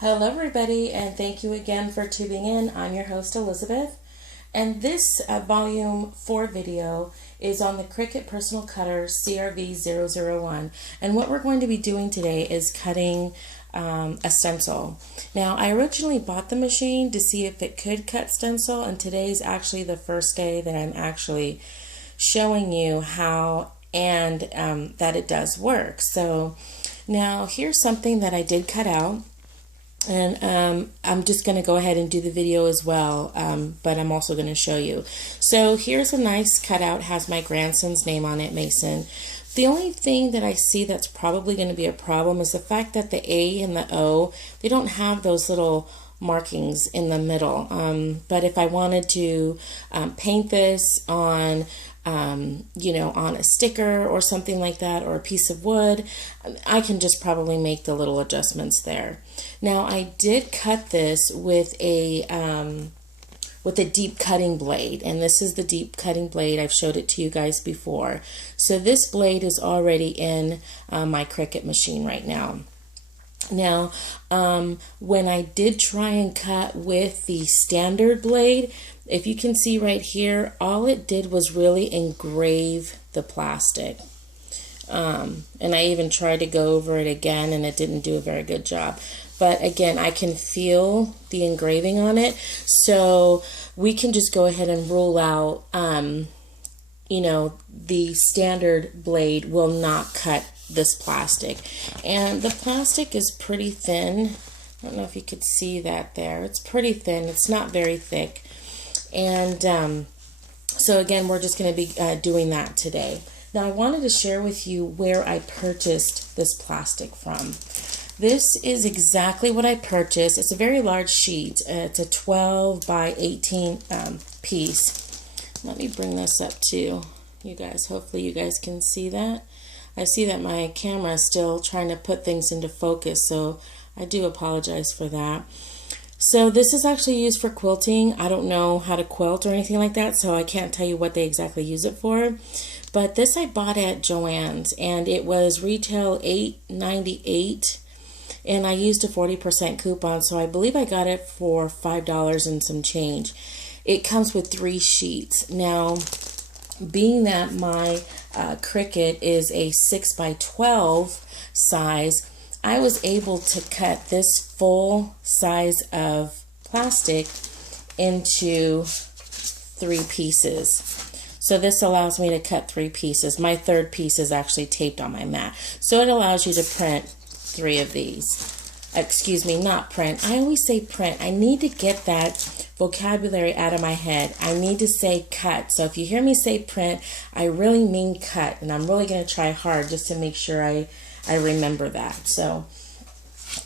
Hello everybody, and thank you again for tuning in. I'm your host Elizabeth, and this volume 4 video is on the Cricut Personal Cutter CRV001, and what we're going to be doing today is cutting a stencil. Now, I originally bought the machine to see if it could cut stencil, and today's actually the first day that I'm actually showing you how and that it does work. So now here's something that I did cut out. And I'm just going to go ahead and do the video as well, but I'm also going to show you. So here's a nice cutout, has my grandson's name on it, Mason. The only thing that I see that's probably going to be a problem is the fact that the A and the O, they don't have those little markings in the middle. But if I wanted to paint this on on a sticker or something like that, or a piece of wood, I can just probably make the little adjustments there. Now, I did cut this with a deep cutting blade, and this is the deep cutting blade. I've showed it to you guys before. So this blade is already in my Cricut machine right now. Now, when I did try and cut with the standard blade, if you can see right here, all it did was really engrave the plastic. And I even tried to go over it again, and it didn't do a very good job. But again, I can feel the engraving on it. So we can just go ahead and rule out, the standard blade will not cut this plastic. And the plastic is pretty thin. I don't know if you could see that there. It's pretty thin. It's not very thick. And so again, we're just going to be doing that today. Now, I wanted to share with you where I purchased this plastic from. This is exactly what I purchased. It's a very large sheet. It's a 12 by 18 piece. Let me bring this up to you guys. Hopefully you guys can see that. I see that my camera is still trying to put things into focus, so I do apologize for that. So this is actually used for quilting. I don't know how to quilt or anything like that, so I can't tell you what they exactly use it for. But this I bought at Joann's, and it was retail $8.98, and I used a 40% coupon, so I believe I got it for $5 and some change. It comes with 3 sheets. Now, being that my Cricut is a 6 by 12 size, I was able to cut this full size of plastic into 3 pieces. So this allows me to cut 3 pieces. My third piece is actually taped on my mat. So it allows you to print 3 of these. Excuse me, not print. I always say print. I need to get that vocabulary out of my head. I need to say cut. So if you hear me say print, I really mean cut. And I'm really going to try hard just to make sure I remember that. So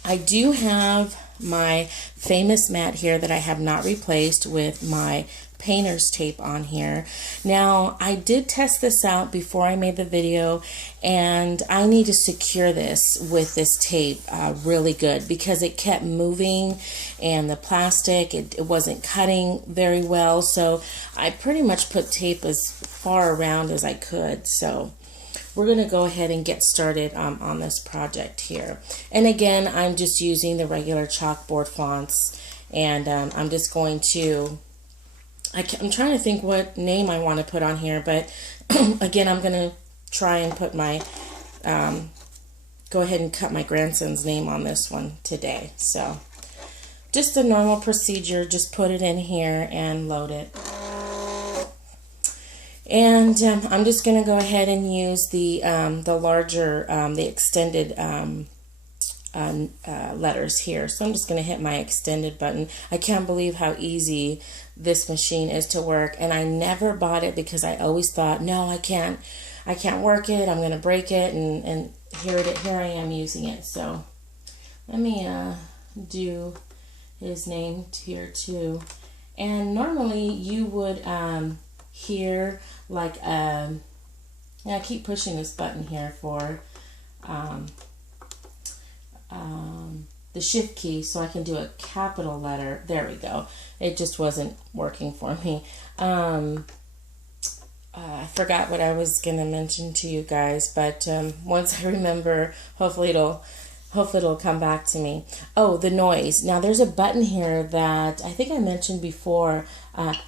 I do have my famous mat here that I have not replaced with my painter's tape on here. Now, I did test this out before I made the video, and I need to secure this with this tape really good, because it kept moving and the plastic, it wasn't cutting very well. So I pretty much put tape as far around as I could. So we're going to go ahead and get started on this project here. And again, I'm just using the regular chalkboard fonts, and I'm just going to, I'm trying to think what name I want to put on here, but again, I'm going to try and put my, go ahead and cut my grandson's name on this one today. So just the normal procedure, just put it in here and load it. And I'm just going to go ahead and use the larger, the extended letters here. So I'm just going to hit my extended button. I can't believe how easy this machine is to work. And I never bought it because I always thought, no, I can't work it. I'm going to break it. And here I am using it. So let me do his name here too. And normally you would hear like I keep pushing this button here for the shift key so I can do a capital letter. There we go. It just wasn't working for me. I forgot what I was going to mention to you guys, but once I remember, hopefully it'll hopefully it'll come back to me. Oh, the noise. Now there's a button here that I think I mentioned before,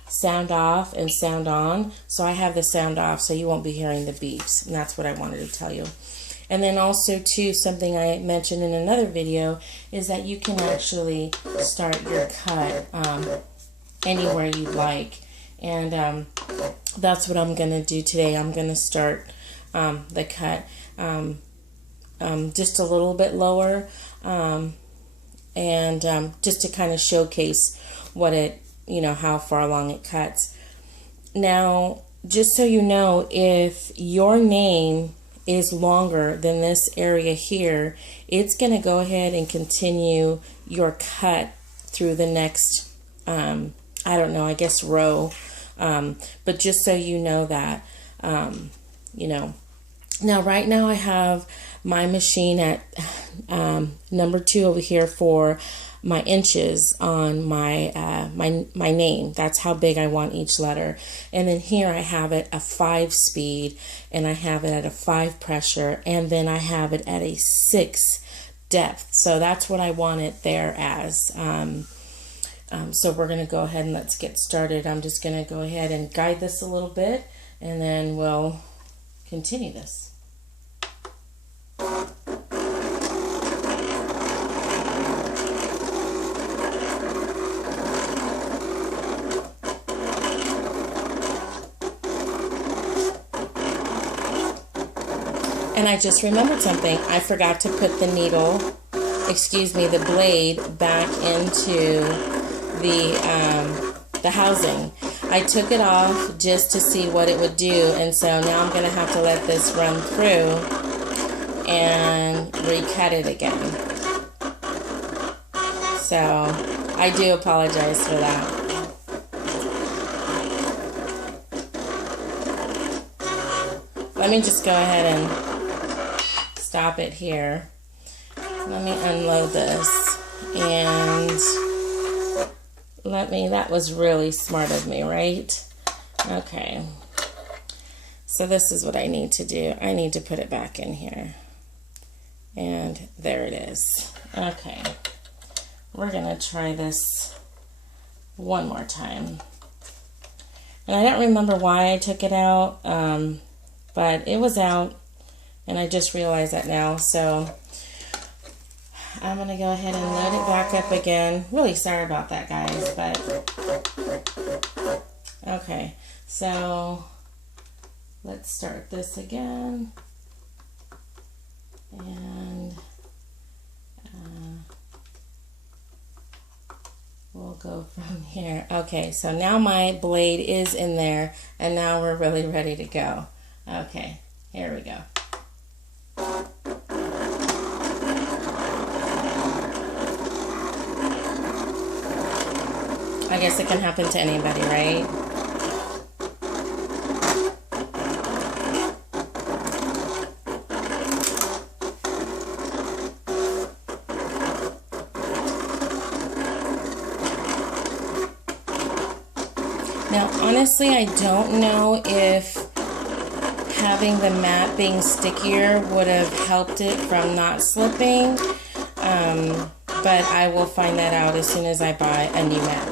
sound off and sound on. So I have the sound off so you won't be hearing the beeps. And that's what I wanted to tell you. And then also too, something I mentioned in another video is that you can actually start your cut anywhere you'd like. And that's what I'm going to do today. I'm going to start the cut just a little bit lower, and just to kind of showcase what it, how far along it cuts. Now, just so you know, if your name is longer than this area here, it's going to go ahead and continue your cut through the next, I don't know, I guess row. But just so you know that, Now, right now I have my machine at number 2 over here for my inches on my my name. That's how big I want each letter. And then here I have it a 5 speed, and I have it at a 5 pressure, and then I have it at a 6 depth. So that's what I want it there as. So we're going to go ahead and let's get started. I'm just going to go ahead and guide this a little bit, and then we'll continue this. And I just remembered something. I forgot to put the needle, the blade back into the housing. I took it off just to see what it would do, and so now I'm going to have to let this run through and recut it again. So I do apologize for that. Let me just go ahead and stop it here. Let me unload this, and that was really smart of me, right? Okay. So this is what I need to do. I need to put it back in here. And there it is. Okay. We're going to try this one more time. And I don't remember why I took it out, but it was out, and I just realized that now. So I'm going to go ahead and load it back up again. Really sorry about that, guys, but okay. So let's start this again, and we'll go from here. Okay, so now my blade is in there, and now we're really ready to go. Okay, here we go. I guess it can happen to anybody, right? Now, honestly, I don't know if having the mat being stickier would have helped it from not slipping, but I will find that out as soon as I buy a new mat.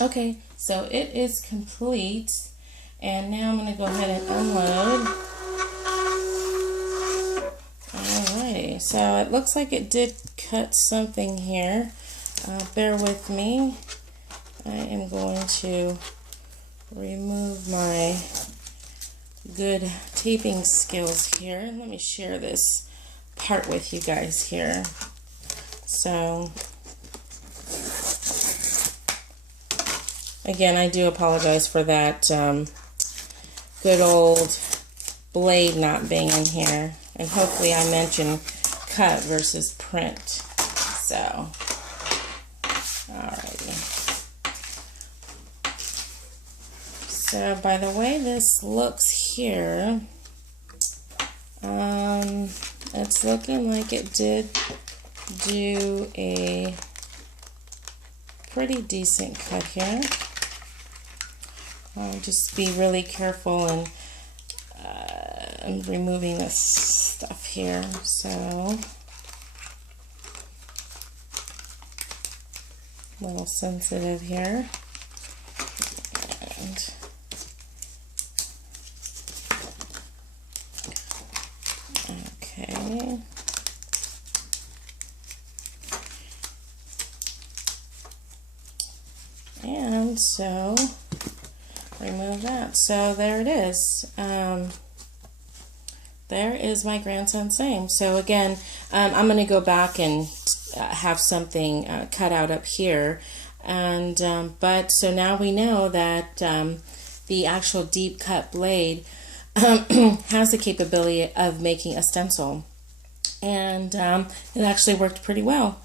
Okay, so it is complete, and now I'm going to go ahead and unload. Alrighty, so it looks like it did cut something here. Bear with me. I am going to remove my good taping skills here. Let me share this part with you guys here. So again, I do apologize for that good old blade not being in here. And hopefully I mentioned cut versus print. So, alrighty. So by the way this looks here, it's looking like it did do a pretty decent cut here. Just be really careful and I'm removing this stuff here. So a little sensitive here. And okay. And so remove that. So there it is. There is my grandson's name. So again, I'm going to go back and have something cut out up here. And but so now we know that the actual deep cut blade has the capability of making a stencil. And it actually worked pretty well.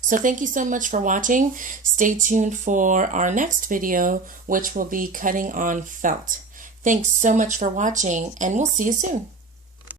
So thank you so much for watching. Stay tuned for our next video, which will be cutting on felt. Thanks so much for watching, and we'll see you soon.